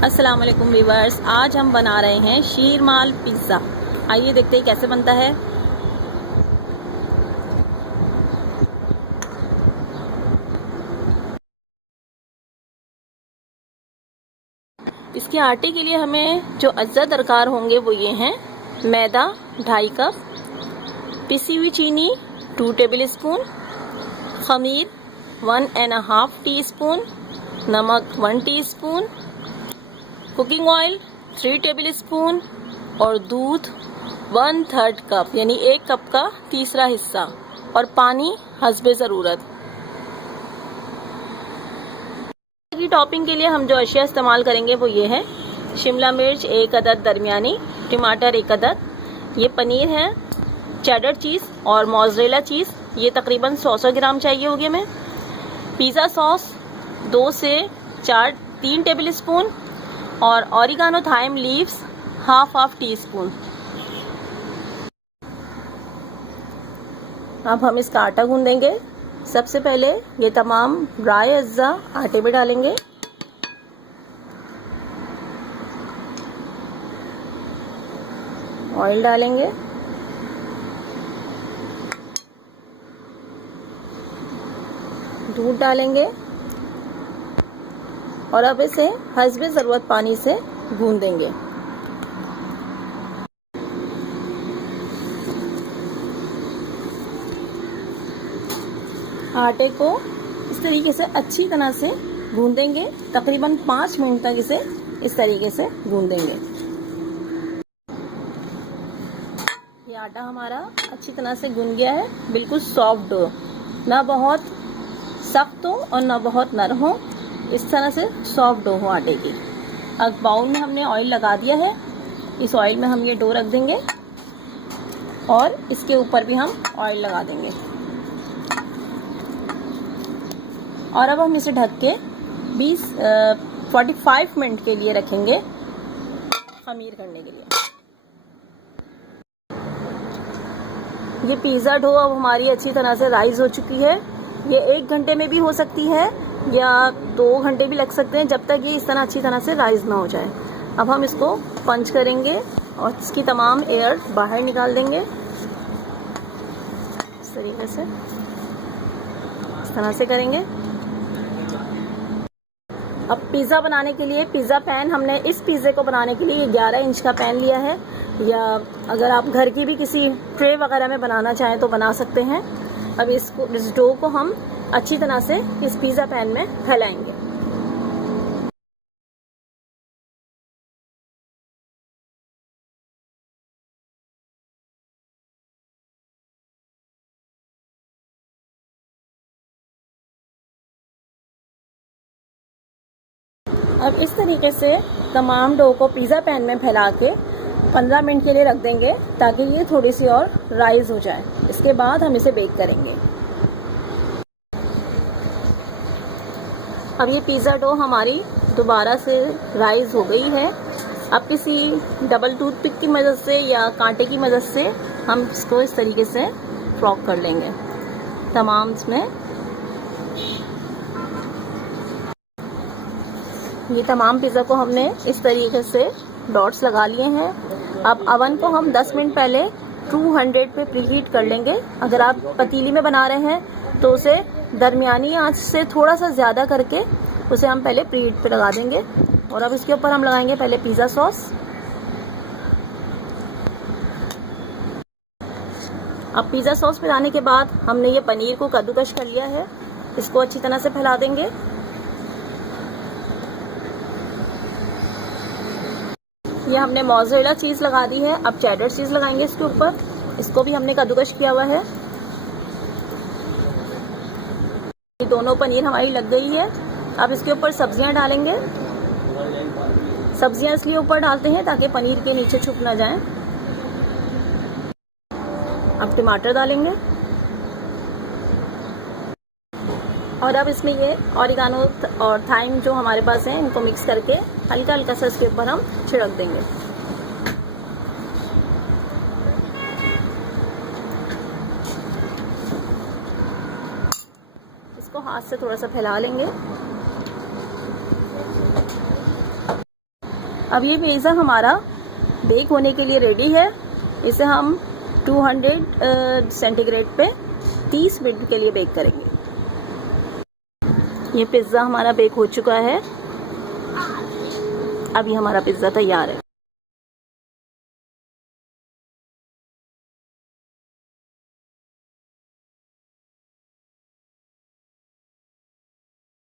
अस्सलाम वालेकुम व्यूअर्स, आज हम बना रहे हैं शीरमाल पिज़्ज़ा। आइए देखते हैं कैसे बनता है। इसके आटे के लिए हमें जो अज्जा दरकार होंगे वो ये हैं: मैदा 2.5 कप, पिसी हुई चीनी 2 टेबल स्पून, खमीर 1.5 टीस्पून, नमक 1 teaspoon, cooking oil 3 tablespoon और दूध 1/3 कप यानी 1 कप का तीसरा हिस्सा, और पानी हस्बे ज़रूरत। की टॉपिंग के लिए हम जो अशिया इस्तेमाल करेंगे वो ये है: शिमला मिर्च 1 अदद दरमियानी, टमाटर 1 अदद, ये पनीर है, चेडर चीज़ और मोज़रेला चीज़, ये तकरीबन 100 ग्राम चाहिए होगी हमें, पिज़्ज़ा सॉस 2 से 3 टेबल स्पून और oregano thyme leaves half teaspoon. अब हम इसका आटा गूंदेंगे। सबसे पहले ये तमाम ड्राई अज्जा आटे में डालेंगे। ऑयल डालेंगे, दूध डालेंगे और अब इसे हस्बे ज़रूरत पानी से गूंदेंगे। आटे को इस तरीके से अच्छी तरह से गूंदेंगे, तकरीबन 5 मिनट तक इसे इस तरीके से गूंदेंगे। ये आटा हमारा अच्छी तरह से गूंद गया है, बिल्कुल सॉफ्ट डो, ना बहुत सख्त हो और ना बहुत नरम हो, इस तरह से सॉफ्ट डो हो आटे की। अब बाउल में हमने ऑयल लगा दिया है, इस ऑयल में हम ये डो रख देंगे और इसके ऊपर भी हम ऑयल लगा देंगे और अब हम इसे ढक के 45 मिनट के लिए रखेंगे खमीर करने के लिए। ये पिज़्ज़ा डो अब हमारी अच्छी तरह से राइज हो चुकी है। ये 1 घंटे में भी हो सकती है या 2 घंटे भी लग सकते हैं, जब तक ये इस तरह अच्छी तरह से राइज ना हो जाए। अब हम इसको पंच करेंगे और इसकी तमाम एयर बाहर निकाल देंगे इस तरीके से, इस तरह से करेंगे। अब पिज़्ज़ा बनाने के लिए पिज़्ज़ा पैन, हमने इस पिज़्ज़े को बनाने के लिए 11 इंच का पैन लिया है, या अगर आप घर की भी किसी ट्रे वगैरह में बनाना चाहें तो बना सकते हैं। अब इस डो को हम अच्छी तरह से इस पिज़्ज़ा पैन में फैलाएंगे। अब इस तरीके से तमाम डो को पिज़्ज़ा पैन में फैला के 15 मिनट के लिए रख देंगे ताकि ये थोड़ी सी और राइज हो जाए। इसके बाद हम इसे बेक करेंगे। अब ये पिज़्ज़ा डो हमारी दोबारा से राइज हो गई है। अब किसी डबल टूथपिक की मदद से या कांटे की मदद से हम इसको इस तरीके से फ्रॉक कर लेंगे तमाम इसमें। ये तमाम पिज़्ज़ा को हमने इस तरीके से डॉट्स लगा लिए हैं। अब अवन को हम 10 मिनट पहले 200 पे प्रीहीट कर लेंगे। अगर आप पतीली में बना रहे हैं तो उसे दरमियानी आंच से थोड़ा सा ज़्यादा करके उसे हम पहले प्रीहीट पे लगा देंगे। और अब इसके ऊपर हम लगाएंगे पहले पिज़्ज़ा सॉस। अब पिज़्ज़ा सॉस मिलाने के बाद हमने ये पनीर को कद्दूकश कर लिया है, इसको अच्छी तरह से फैला देंगे। ये हमने मोज़रेला चीज़ लगा दी है, अब चेडर चीज़ लगाएंगे इसके ऊपर, इसको भी हमने कद्दूकश किया हुआ है। ये दोनों पनीर हमारी लग गई है। अब इसके ऊपर सब्जियां डालेंगे। सब्जियां इसलिए ऊपर डालते हैं ताकि पनीर के नीचे छुप ना जाए। अब टमाटर डालेंगे और अब इसमें ये ऑरिगानो और थाइम जो हमारे पास है इनको मिक्स करके हल्का हल्का सा इसके ऊपर हम छिड़क देंगे। इसको हाथ से थोड़ा सा फैला लेंगे। अब ये पिज़्ज़ा हमारा बेक होने के लिए रेडी है। इसे हम 200 सेंटीग्रेड पे 30 मिनट के लिए बेक करेंगे। ये पिज़्ज़ा हमारा बेक हो चुका है। अभी हमारा पिज़्ज़ा तैयार है।